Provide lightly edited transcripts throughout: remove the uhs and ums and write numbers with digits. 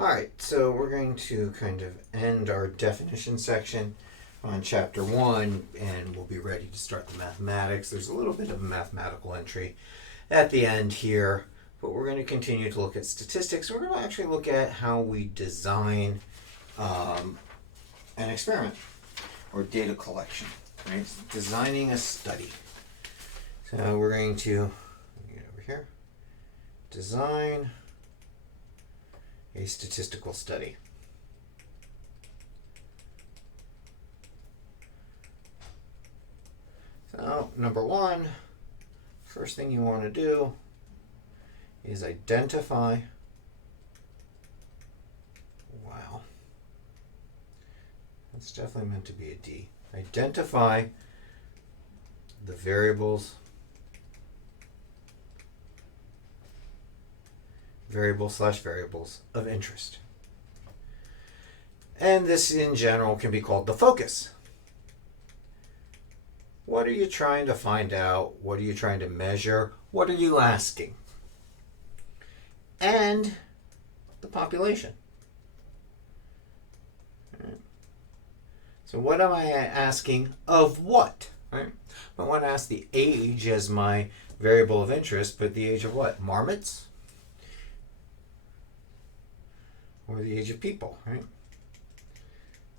All right, so we're going to kind of end our definition section on chapter 1, and we'll be ready to start the mathematics. There's a little bit of a mathematical entry at the end here, but we're going to continue to look at statistics. We're going to actually look at how we design an experiment or data collection, right? Designing a study. So we're going to get over here, design a statistical study. So number one, first thing you want to do is identify, wow, that's definitely meant to be a D. Identify the variables of interest. And this in general can be called the focus. What are you trying to find out? What are you trying to measure? What are you asking? And the population. Right. So what am I asking of what? Right? I want to ask the age as my variable of interest, but the age of what? Marmots? Or the age of people, right?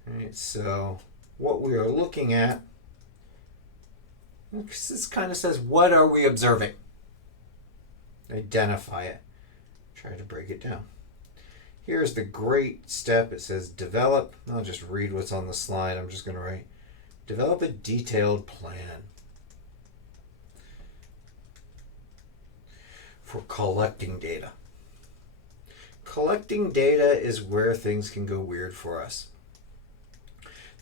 Right, so what we are looking at, this kind of says, what are we observing? Identify it. Try to break it down. Here's the great step. It says develop. I'll just read what's on the slide. I'm just going to write, develop a detailed plan for collecting data. Collecting data is where things can go weird for us.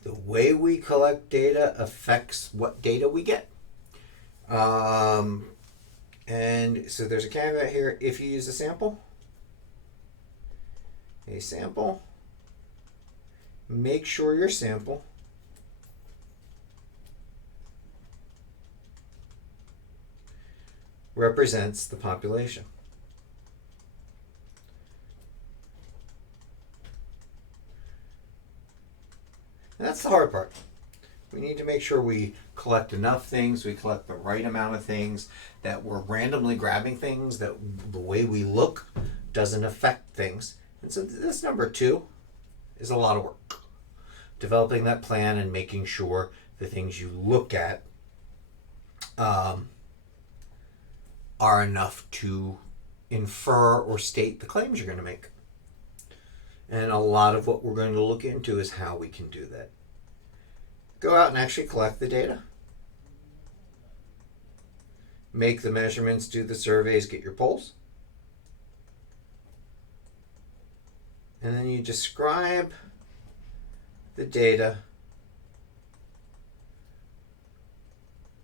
The way we collect data affects what data we get. And so there's a caveat here. If you use a sample, make sure your sample represents the population. And that's the hard part. We need to make sure we collect enough things, we collect the right amount of things, that we're randomly grabbing things, that the way we look doesn't affect things. And so this number 2 is a lot of work. Developing that plan and making sure the things you look at are enough to infer or state the claims you're going to make. And a lot of what we're going to look into is how we can do that. Go out and actually collect the data. Make the measurements, do the surveys, get your polls. And then you describe the data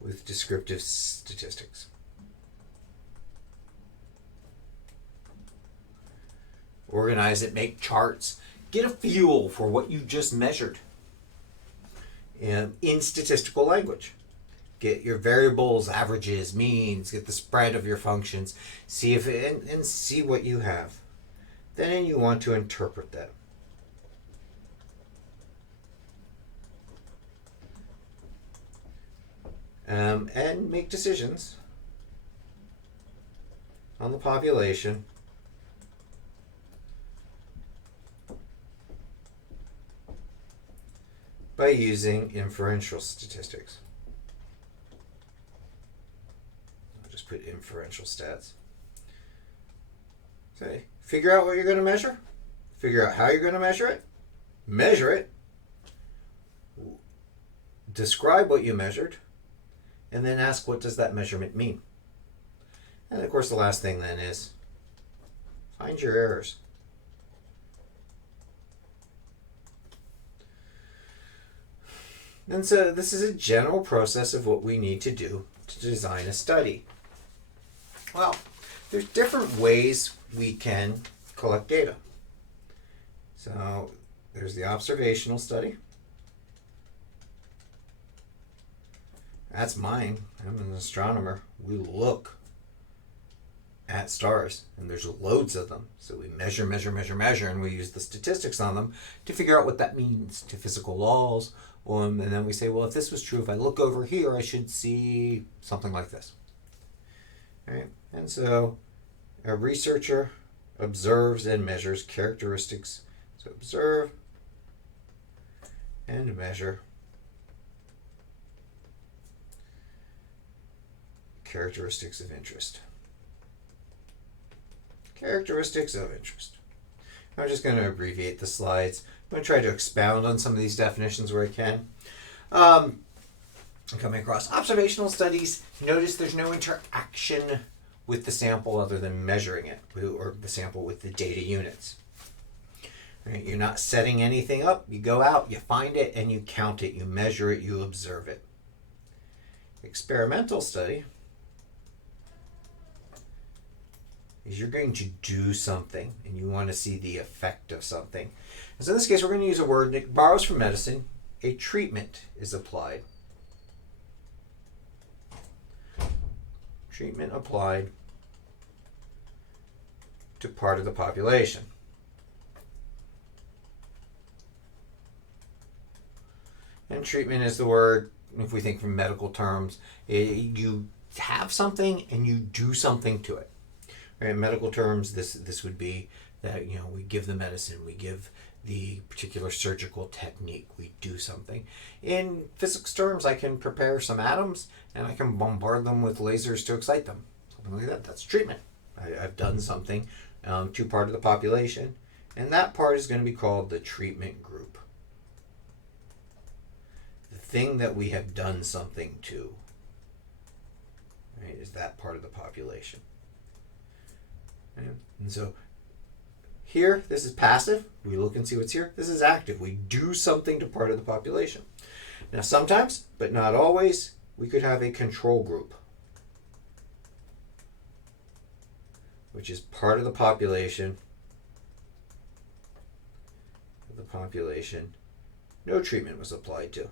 with descriptive statistics. Organize it, make charts, get a feel for what you just measured in statistical language. Get your variables, averages, means, get the spread of your functions, see if and see what you have. Then you want to interpret that. And make decisions on the population by using inferential statistics. I'll just put inferential stats. Okay, figure out what you're going to measure, figure out how you're going to measure it, describe what you measured, and then ask, what does that measurement mean? And of course the last thing then is find your errors. And so this is a general process of what we need to do to design a study. Well, there's different ways we can collect data. So there's the observational study. That's mine. I'm an astronomer. We look at stars, and there's loads of them. So we measure, and we use the statistics on them to figure out what that means to physical laws. And then we say, well, if this was true, if I look over here, I should see something like this. All right? And so a researcher observes and measures characteristics. So observe and measure characteristics of interest. Characteristics of interest. I'm just going to abbreviate the slides. I'm going to try to expound on some of these definitions where I can. Coming across observational studies, notice there's no interaction with the sample other than measuring it, or the sample with the data units. Right? You're not setting anything up. You go out, you find it, and you count it. You measure it, you observe it. Experimental study is you're going to do something and you want to see the effect of something. And so in this case, we're going to use a word that borrows from medicine. A treatment is applied. Treatment applied to part of the population. And treatment is the word, if we think from medical terms, you have something and you do something to it. Right? In medical terms, this would be that, you know, we give the medicine, we give the particular surgical technique, we do something. In physics terms, I can prepare some atoms and I can bombard them with lasers to excite them. Something like that. That's treatment. I've done something to part of the population, and that part is going to be called the treatment group. The thing that we have done something to, right, is that part of the population. And so here, this is passive. We look and see what's here. This is active. We do something to part of the population. Now sometimes, but not always, we could have a control group, which is part of the population. No treatment was applied to.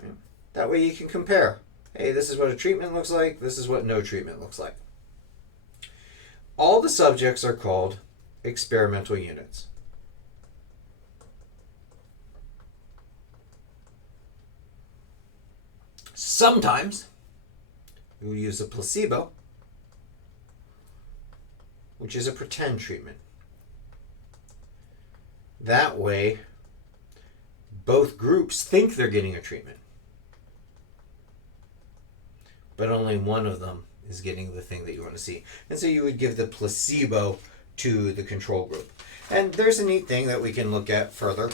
Right? That way you can compare. Hey, this is what a treatment looks like. This is what no treatment looks like. All the subjects are called experimental units. Sometimes we will use a placebo, which is a pretend treatment. That way, both groups think they're getting a treatment, but only one of them is getting the thing that you want to see. And so you would give the placebo to the control group. And there's a neat thing that we can look at further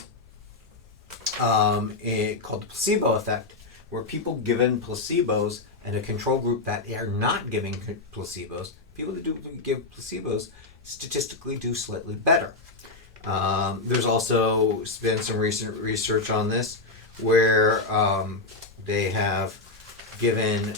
called the placebo effect, where people given placebos and a control group that are not giving placebos, people that do give placebos statistically do slightly better. There's also been some recent research on this where they have given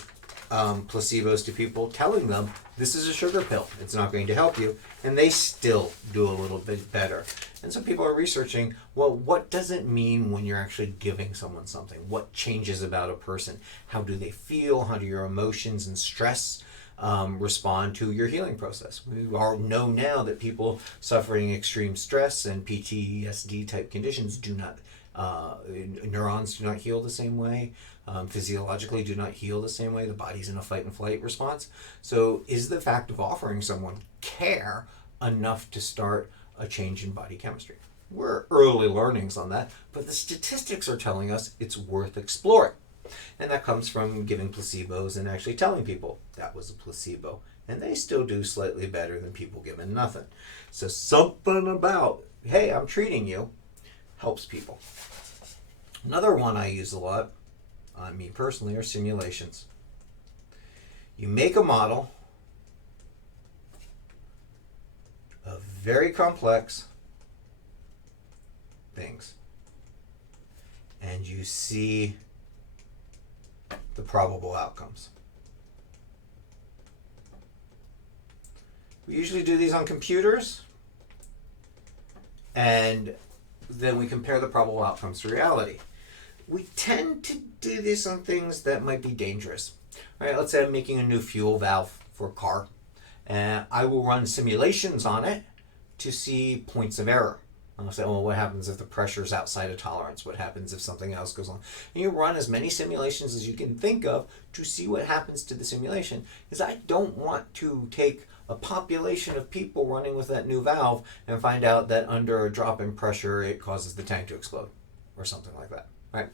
placebos to people, telling them this is a sugar pill, it's not going to help you, and they still do a little bit better. And so people are researching, well, what does it mean when you're actually giving someone something? What changes about a person? How do they feel? How do your emotions and stress respond to your healing process? We all know now that people suffering extreme stress and PTSD type conditions do not, neurons do not heal the same way. Physiologically do not heal the same way. The body's in a fight and flight response. So is the fact of offering someone care enough to start a change in body chemistry? We're early learnings on that, but the statistics are telling us it's worth exploring. And that comes from giving placebos and actually telling people that was a placebo. And they still do slightly better than people given nothing. So something about, hey, I'm treating you, helps people. Another one I use a lot, on me personally, are simulations. You make a model of very complex things, and you see the probable outcomes. We usually do these on computers, and then we compare the probable outcomes to reality. We tend to do this on things that might be dangerous. All right, let's say I'm making a new fuel valve for a car, and I will run simulations on it to see points of error. I'll say, well, what happens if the pressure is outside of tolerance? What happens if something else goes on? And you run as many simulations as you can think of to see what happens to the simulation. Because I don't want to take a population of people running with that new valve and find out that under a drop in pressure, it causes the tank to explode or something like that, right?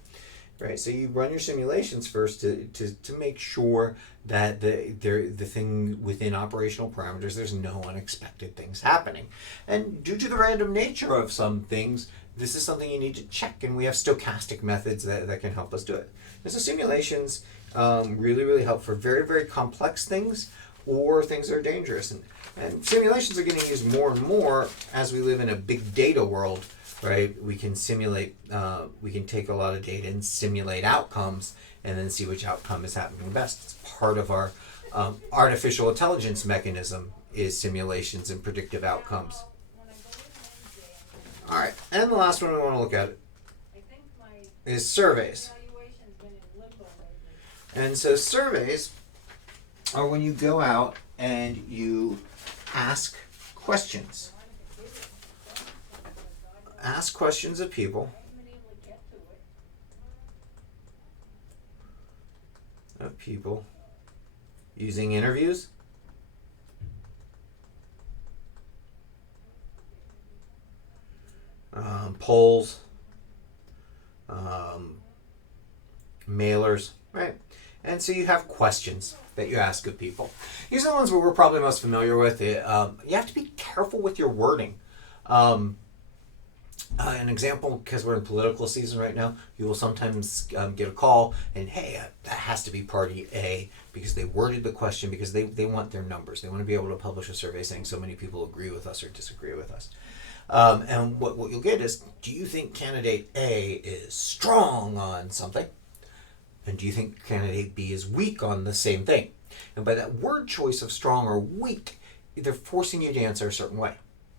Right, so you run your simulations first to make sure that the thing within operational parameters, there's no unexpected things happening. And due to the random nature of some things, this is something you need to check, and we have stochastic methods that can help us do it. And so simulations really, really help for very, very complex things or things that are dangerous. And simulations are getting used more and more as we live in a big data world. Right, we can simulate. We can take a lot of data and simulate outcomes, and then see which outcome is happening best. It's part of our artificial intelligence mechanism is simulations and predictive outcomes. All right, and the last one we want to look at is surveys. And so surveys are when you go out and you ask questions. Ask questions of people using interviews, polls, mailers, right? And so you have questions that you ask of people. These are the ones where we're probably most familiar with. You have to be careful with your wording. An example, because we're in political season right now, you will sometimes get a call and, hey, that has to be party A because they worded the question because they want their numbers. They want to be able to publish a survey saying so many people agree with us or disagree with us. And what you'll get is, do you think candidate A is strong on something? And do you think candidate B is weak on the same thing? And by that word choice of strong or weak, they're forcing you to answer a certain way.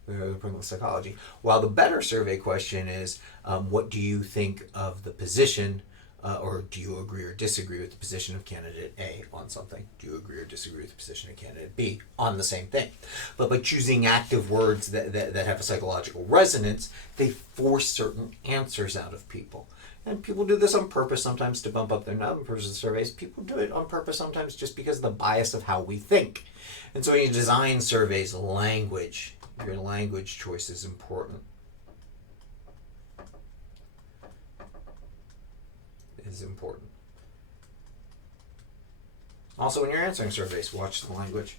Principal psychology. While the better survey question is, what do you think of the position, or do you agree or disagree with the position of candidate A on something? Do you agree or disagree with the position of candidate B on the same thing? But by choosing active words that have a psychological resonance, they force certain answers out of people. And people do this on purpose sometimes to bump up their numbers in surveys. People do it on purpose sometimes just because of the bias of how we think. And so when you design surveys, language, your language choice is important. Also, when you're answering surveys, watch the language.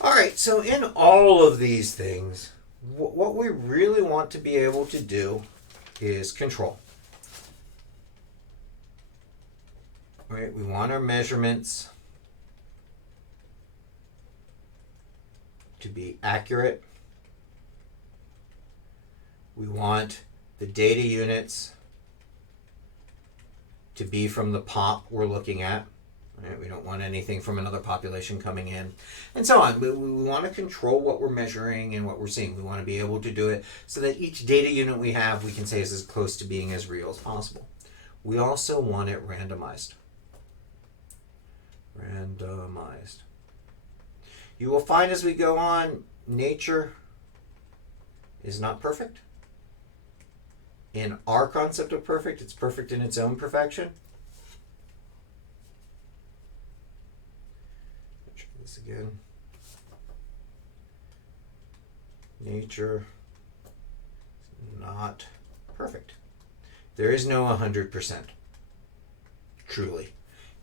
All right, so in all of these things, what we really want to be able to do is control. Right? We want our measurements to be accurate. We want the data units to be from the pop we're looking at. Right? We don't want anything from another population coming in, and so on. We want to control what we're measuring and what we're seeing. We want to be able to do it so that each data unit we have, we can say is as close to being as real as possible. We also want it randomized. You will find as we go on, nature is not perfect. In our concept of perfect, it's perfect in its own perfection. Try this again. Nature is not perfect. There is no 100%, truly,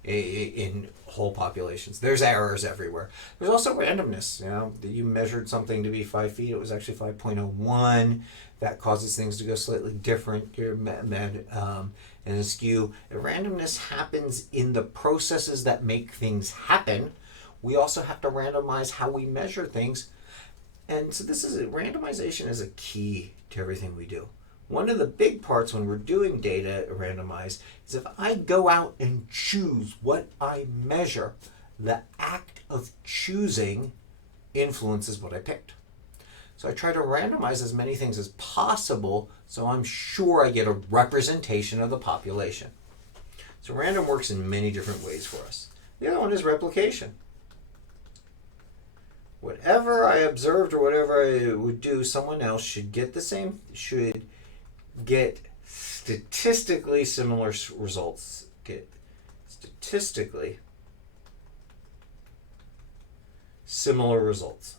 in whole populations. There's errors everywhere. There's also randomness. You measured something to be 5 feet. It was actually 5.01. That causes things to go slightly different. And askew. Randomness happens in the processes that make things happen. We also have to randomize how we measure things. And so randomization is a key to everything we do. One of the big parts when we're doing data randomized is if I go out and choose what I measure, the act of choosing influences what I picked. So I try to randomize as many things as possible so I'm sure I get a representation of the population. So random works in many different ways for us. The other one is replication. Whatever I observed or whatever I would do, someone else should get the same, should get statistically similar results. Get statistically similar results.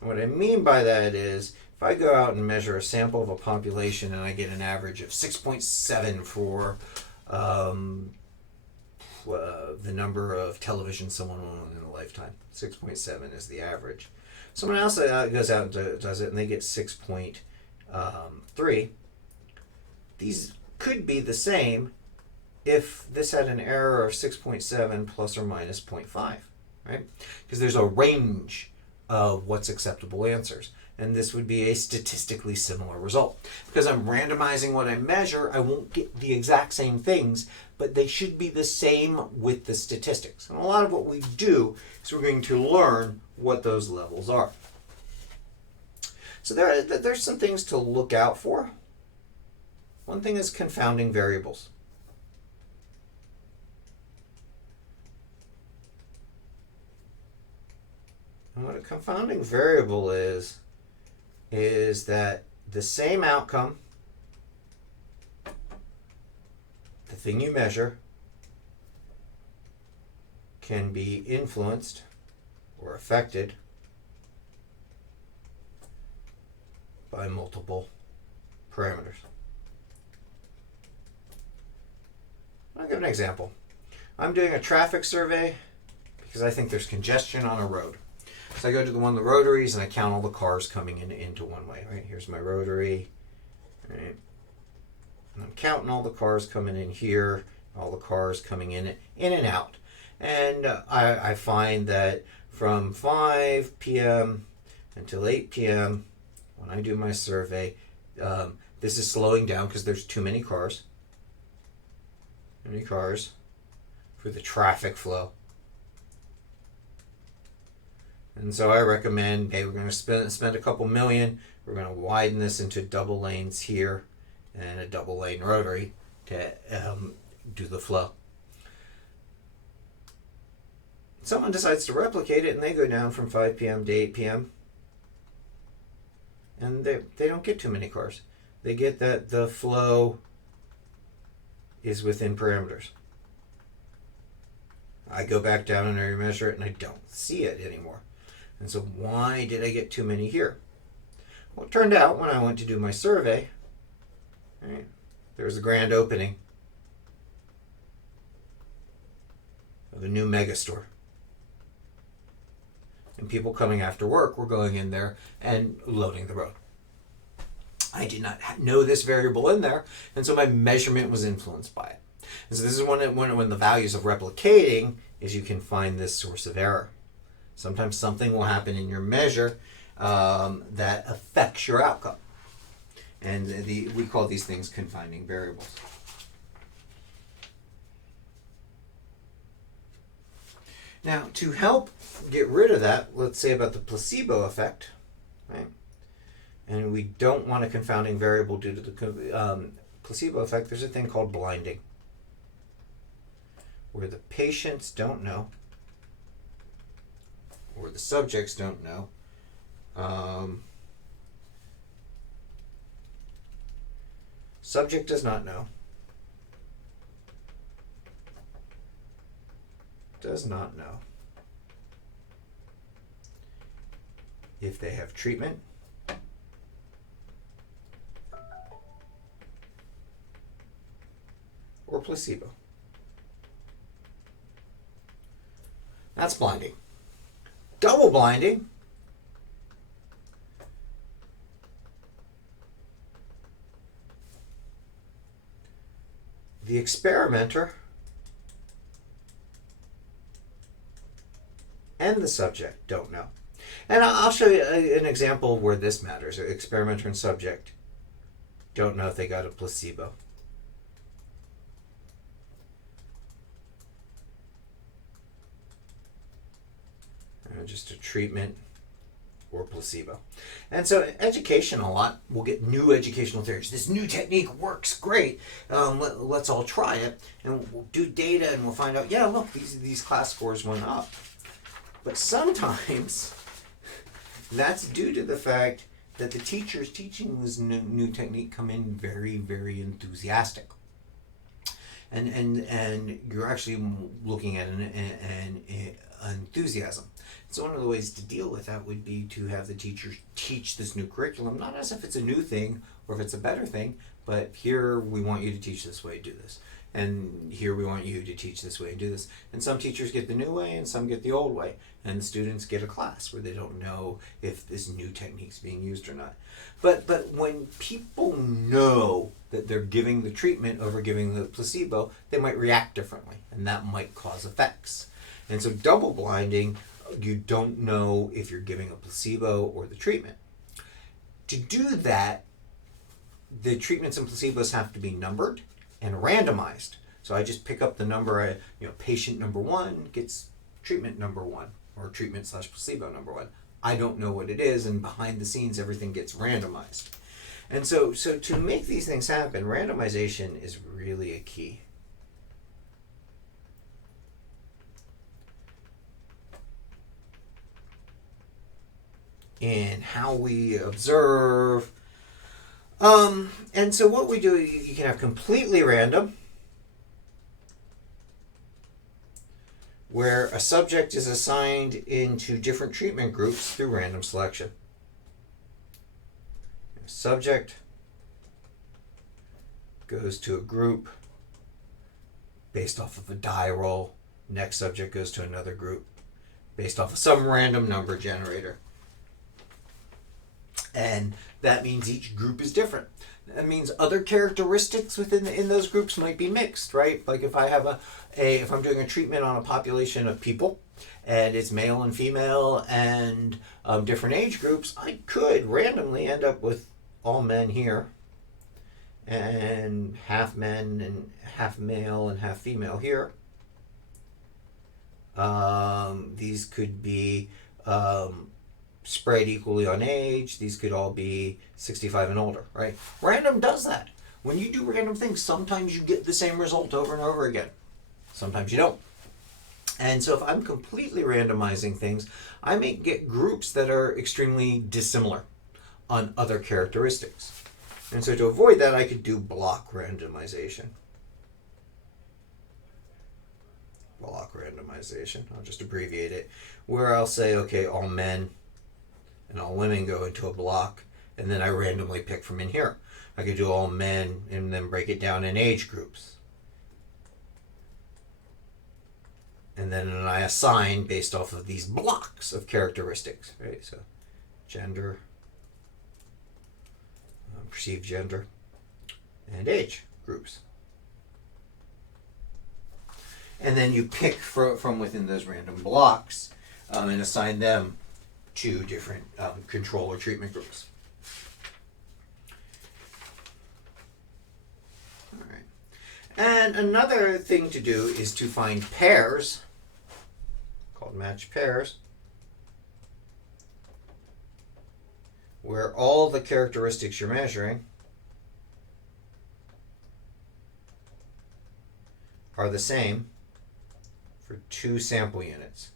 And what I mean by that is, if I go out and measure a sample of a population and I get an average of 6.7 for the number of television someone will own in a lifetime, 6.7 is the average. Someone else goes out and does it and they get 6.3. These could be the same if this had an error of 6.7 plus or minus 0.5, right? Because there's a range of what's acceptable answers. And this would be a statistically similar result. Because I'm randomizing what I measure, I won't get the exact same things, but they should be the same with the statistics. And a lot of what we do is we're going to learn what those levels are. So there's some things to look out for. One thing is confounding variables. And what a confounding variable is that the same outcome, the thing you measure, can be influenced or affected by multiple parameters. I'll give an example. I'm doing a traffic survey because I think there's congestion on a road. So I go to one of the rotaries and I count all the cars coming into one way. Right, here's my rotary. Right, and I'm counting all the cars coming in here, all the cars coming in and out. And I find that from 5 p.m. until 8 p.m. when I do my survey, this is slowing down because there's too many cars. Too many cars for the traffic flow. And so I recommend, okay, we're going to spend a couple million. We're going to widen this into double lanes here and a double lane rotary to do the flow. Someone decides to replicate it and they go down from 5 p.m. to 8 p.m. and they don't get too many cars. They get that the flow is within parameters. I go back down and I measure it and I don't see it anymore. And so why did I get too many here? Well, it turned out when I went to do my survey, right, there was a grand opening of a new mega store. And people coming after work were going in there and loading the road. I did not know this variable in there, and so my measurement was influenced by it. And so this is one of the values of replicating is you can find this source of error. Sometimes something will happen in your measure that affects your outcome. And we call these things confounding variables. Now, to help get rid of that, let's say about the placebo effect, right? And we don't want a confounding variable due to the placebo effect, there's a thing called blinding, where the patients don't know, or the subjects don't know, subject does not know, if they have treatment or placebo. That's blinding. Double blinding the experimenter and the subject don't know. And I'll show you an example of where this matters. Experimenter and subject don't know if they got a placebo. Just a treatment or placebo. And so education a lot, we'll get new educational theories. This new technique works great. Let's all try it. And we'll do data and we'll find out, yeah, look, these class scores went up. But sometimes that's due to the fact that the teachers teaching this new technique come in very, very enthusiastic. And you're actually looking at an enthusiasm. So one of the ways to deal with that would be to have the teachers teach this new curriculum, not as if it's a new thing or if it's a better thing, but here we want you to teach this way, do this. And here we want you to teach this way and do this. And some teachers get the new way and some get the old way. And students get a class where they don't know if this new technique's being used or not. But when people know that they're giving the treatment over giving the placebo, they might react differently, and that might cause effects. And so double blinding, you don't know if you're giving a placebo or the treatment. To do that, the treatments and placebos have to be numbered and randomized. So I just pick up the number, patient number 1 gets treatment number 1 or treatment/placebo number 1. I don't know what it is, and behind the scenes everything gets randomized. And so to make these things happen, randomization is really a key. In how we observe. And so what we do, you can have completely random, where a subject is assigned into different treatment groups through random selection. A subject goes to a group based off of a die roll. Next subject goes to another group based off of some random number generator. And that means each group is different. That means other characteristics in those groups might be mixed, right? Like if I have if I'm doing a treatment on a population of people, and it's male and female and different age groups, I could randomly end up with all men here, and half men and half male and half female here. These could be spread equally on age. These could all be 65 and older, right? Random does that. When you do random things, sometimes you get the same result over and over again. Sometimes you don't. And so if I'm completely randomizing things, I may get groups that are extremely dissimilar on other characteristics. And so to avoid that, I could do block randomization. Block randomization, I'll just abbreviate it, where I'll say, okay, all men and all women go into a block, and then I randomly pick from in here. I could do all men and then break it down in age groups. And then I assign based off of these blocks of characteristics, right? So gender, perceived gender, and age groups. And then you pick from within those random blocks and assign them to different control or treatment groups. All right. And another thing to do is to find pairs, called matched pairs, where all the characteristics you're measuring are the same for 2 sample units.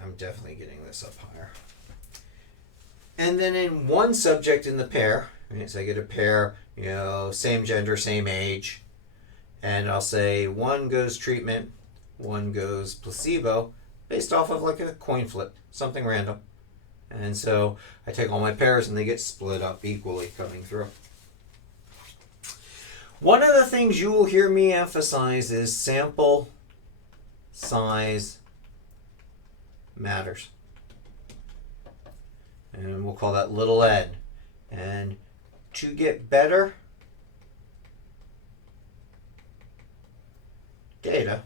I'm definitely getting this up higher. And then in one subject in the pair, right, so I get a pair, same gender, same age, and I'll say one goes treatment, one goes placebo, based off of like a coin flip, something random. And so I take all my pairs and they get split up equally coming through. One of the things you will hear me emphasize is sample size matters. And we'll call that little n. And to get better data,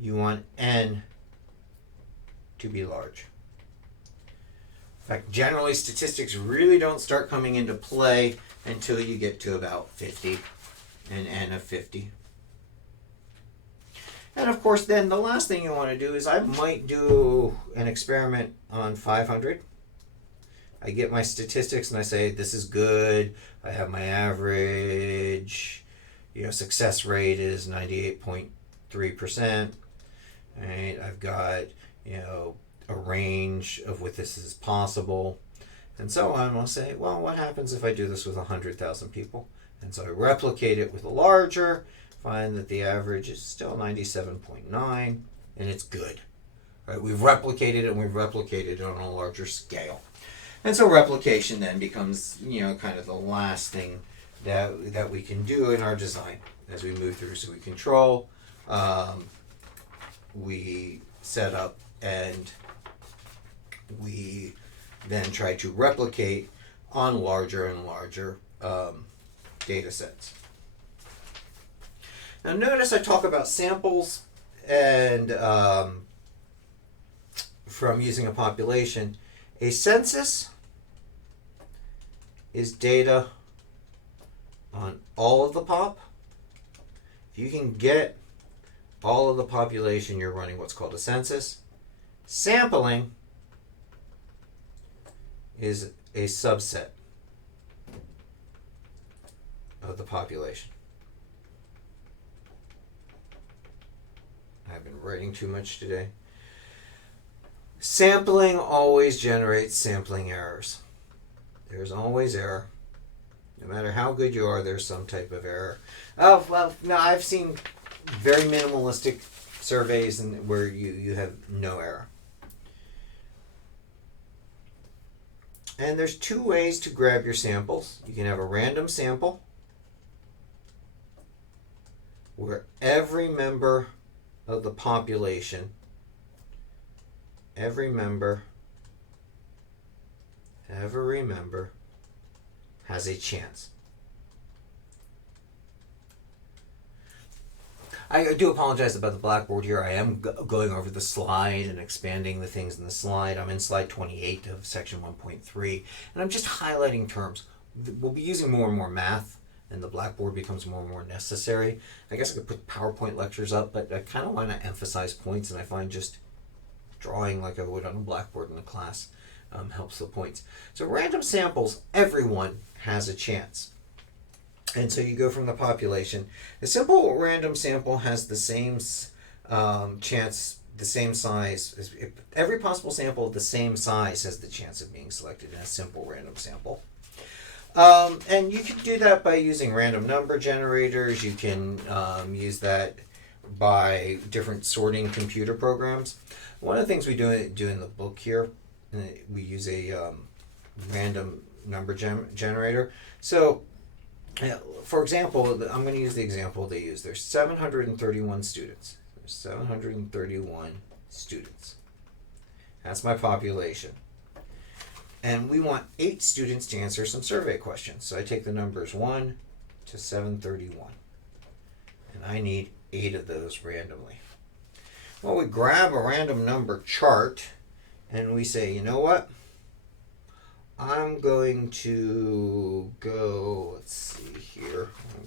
you want n to be large. In fact, generally statistics really don't start coming into play until you get to about 50, an n of 50. And of course, then the last thing you want to do is I might do an experiment on 500. I get my statistics and I say, this is good. I have my average, success rate is 98.3%. Right? I've got, a range of what this is possible, and so on. I'll say, well, what happens if I do this with 100,000 people? And so I replicate it with a larger, find that the average is still 97.9, and it's good. Right? We've replicated it, and we've replicated it on a larger scale. And so replication then becomes, kind of the last thing that we can do in our design as we move through. So we control, we set up, and we then try to replicate on larger and larger data sets. Now notice I talk about samples and from using a population. A census is data on all of the pop. If you can get all of the population, you're running what's called a census. Sampling is a subset of the population. I've been writing too much today. Sampling always generates sampling errors. There's always error. No matter how good you are, there's some type of error. Oh, well, no, I've seen very minimalistic surveys where you have no error. And there's two ways to grab your samples. You can have a random sample where every member of the population, every member has a chance. I do apologize about the Blackboard here. I am going over the slide and expanding the things in the slide. I'm in slide 28 of section 1.3, and I'm just highlighting terms. We'll be using more and more math, and the Blackboard becomes more and more necessary. I guess I could put PowerPoint lectures up, but I kind of want to emphasize points, and I find just drawing like I would on a Blackboard in a class helps the points. So random samples, everyone has a chance. And so you go from the population. A simple random sample has the same chance, the same size. Every possible sample of the same size has the chance of being selected in a simple random sample. And you can do that by using random number generators. You can use that by different sorting computer programs. One of the things we do in the book here, we use a random number generator. So, for example, I'm going to use the example they use. There's 731 students. There's 731 students. That's my population. And we want 8 students to answer some survey questions. So I take the numbers 1 to 731. And I need 8 of those randomly. Well, we grab a random number chart and we say, you know what? I'm going to go, let's see here. I'm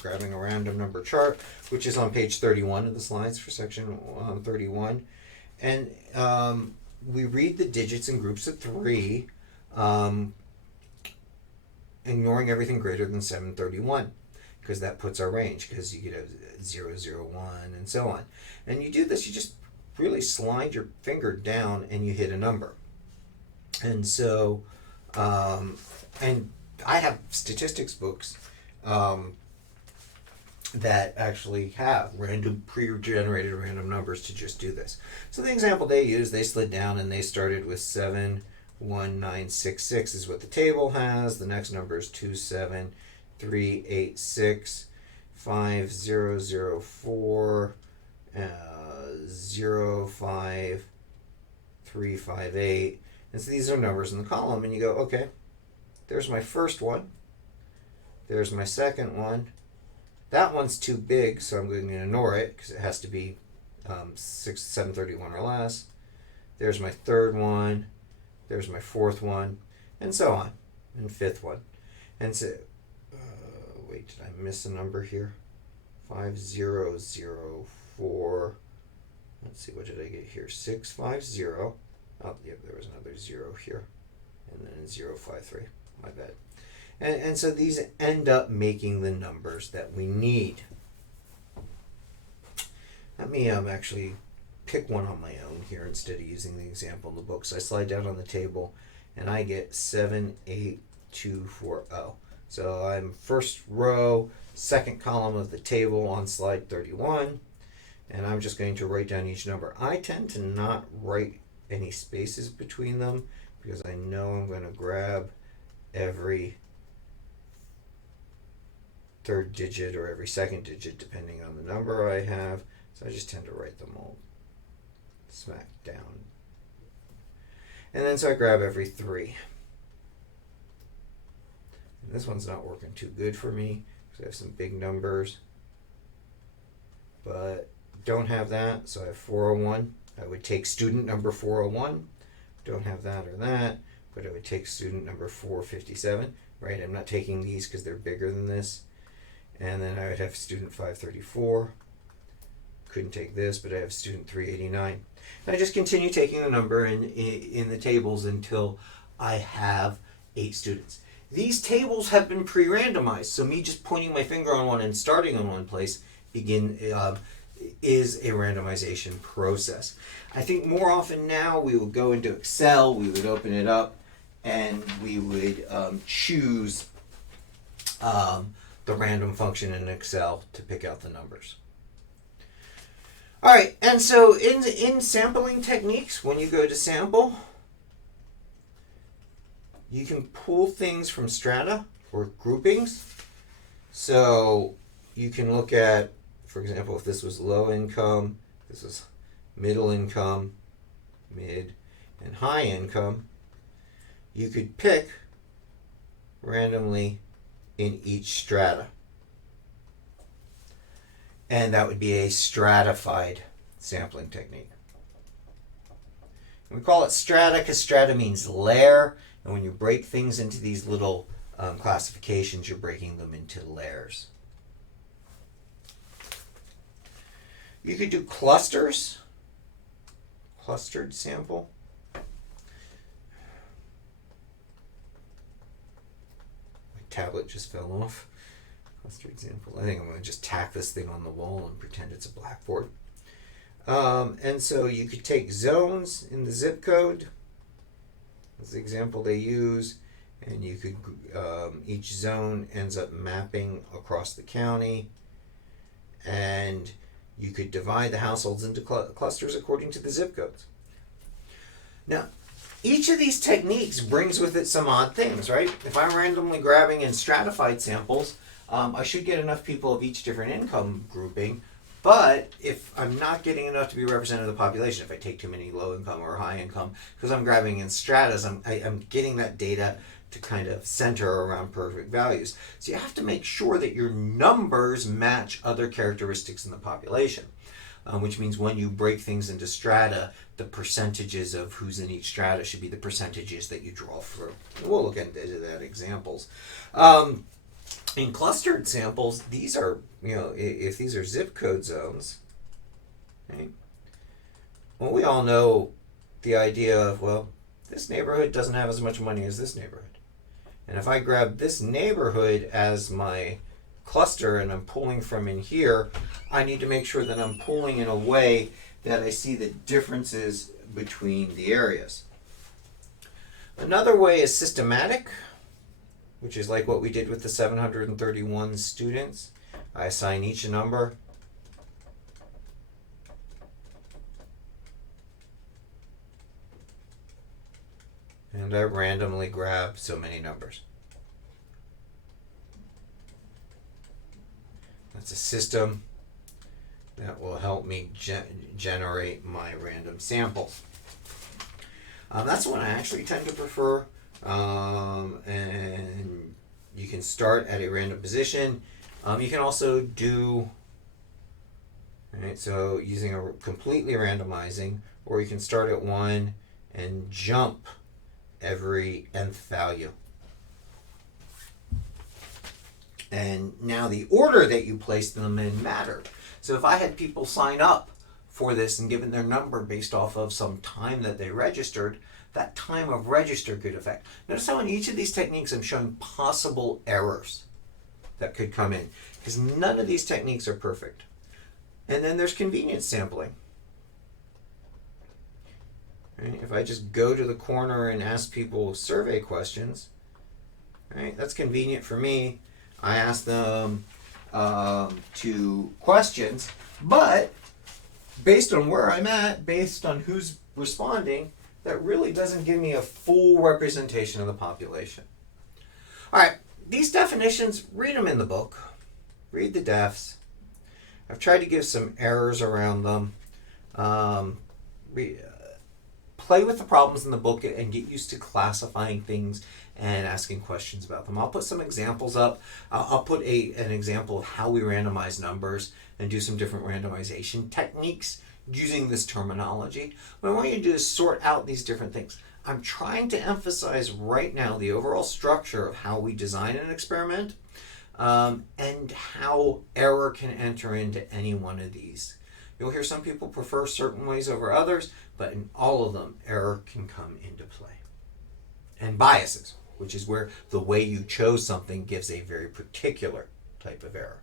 grabbing a random number chart, which is on page 31 of the slides for section 31. And we read the digits in groups of 3, ignoring everything greater than 731, because that puts our range, because you could have 0, 0, 1, and so on. And you do this, you just really slide your finger down and you hit a number. And so, and I have statistics books that actually have pre-generated random numbers to just do this. So the example they used, they slid down and they started with 71966 is what the table has. The next number is 27386 5004 05358. And so these are numbers in the column, and you go, okay, there's my first one. There's my second one. That one's too big, so I'm going to ignore it because it has to be 731 or less. There's my third one. There's my fourth one, and so on, and fifth one. And so, wait, did I miss a number here? 5004. for, let's see, what did I get here? 650. Oh, yeah, there was another 0 here. And then 053. My bad. And so these end up making the numbers that we need. Let me actually pick one on my own here instead of using the example in the book. So I slide down on the table and I get 78240. So I'm first row, second column of the table on slide 31, and I'm just going to write down each number. I tend to not write any spaces between them because I know I'm going to grab every third digit or every second digit depending on the number I have. So I just tend to write them all smack down. And then so I grab every 3. And this one's not working too good for me because I have some big numbers. But don't have that, so I have 401. I would take student number 401. Don't have that or that, but I would take student number 457, right? I'm not taking these because they're bigger than this. And then I would have student 534. Couldn't take this, but I have student 389. And I just continue taking the number in the tables until I have 8 students. These tables have been pre-randomized, so me just pointing my finger on one and starting on one place is a randomization process. I think more often now we would go into Excel, we would open it up, and we would choose the random function in Excel to pick out the numbers. All right, and so in sampling techniques, when you go to sample, you can pull things from strata or groupings. So you can look at, for example, if this was low income, this was middle income, mid, and high income, you could pick randomly in each strata. And that would be a stratified sampling technique. And we call it strata because strata means layer. And when you break things into these little classifications, you're breaking them into layers. You could do clusters, clustered sample. My tablet just fell off. Clustered sample. I think I'm going to just tack this thing on the wall and pretend it's a blackboard. And so you could take zones in the zip code. That's the example they use. And you could, each zone ends up mapping across the county. And you could divide the households into clusters according to the zip codes. Now, each of these techniques brings with it some odd things, right? If I'm randomly grabbing in stratified samples, I should get enough people of each different income grouping. But if I'm not getting enough to be representative of the population, if I take too many low income or high income, because I'm grabbing in stratas, I'm getting that data to kind of center around perfect values. So you have to make sure that your numbers match other characteristics in the population, which means when you break things into strata, the percentages of who's in each strata should be the percentages that you draw through. We'll look into that examples. In clustered samples, these are, if these are zip code zones, right? Well, we all know the idea of, well, this neighborhood doesn't have as much money as this neighborhood. And if I grab this neighborhood as my cluster and I'm pulling from in here, I need to make sure that I'm pulling in a way that I see the differences between the areas. Another way is systematic, which is like what we did with the 731 students. I assign each a number. And I randomly grab so many numbers. That's a system that will help me generate my random samples. That's one I actually tend to prefer. And you can start at a random position. You can also do, right, so using a completely randomizing, or you can start at 1 and jump every nth value. And now the order that you place them in matter. So if I had people sign up for this and given their number based off of some time that they registered, that time of register could affect. Notice how in each of these techniques I'm showing possible errors that could come in, because none of these techniques are perfect. And then there's convenience sampling. Right? If I just go to the corner and ask people survey questions, right, that's convenient for me. I ask them 2 questions, but based on where I'm at, based on who's responding, that really doesn't give me a full representation of the population. All right, these definitions, read them in the book. Read the defs. I've tried to give some errors around them. Play with the problems in the book and get used to classifying things and asking questions about them. I'll put some examples up. I'll put an example of how we randomize numbers and do some different randomization techniques using this terminology. What I want you to do is sort out these different things. I'm trying to emphasize right now the overall structure of how we design an experiment and how error can enter into any one of these. You'll hear some people prefer certain ways over others, but in all of them, error can come into play. And biases, which is where the way you chose something gives a very particular type of error.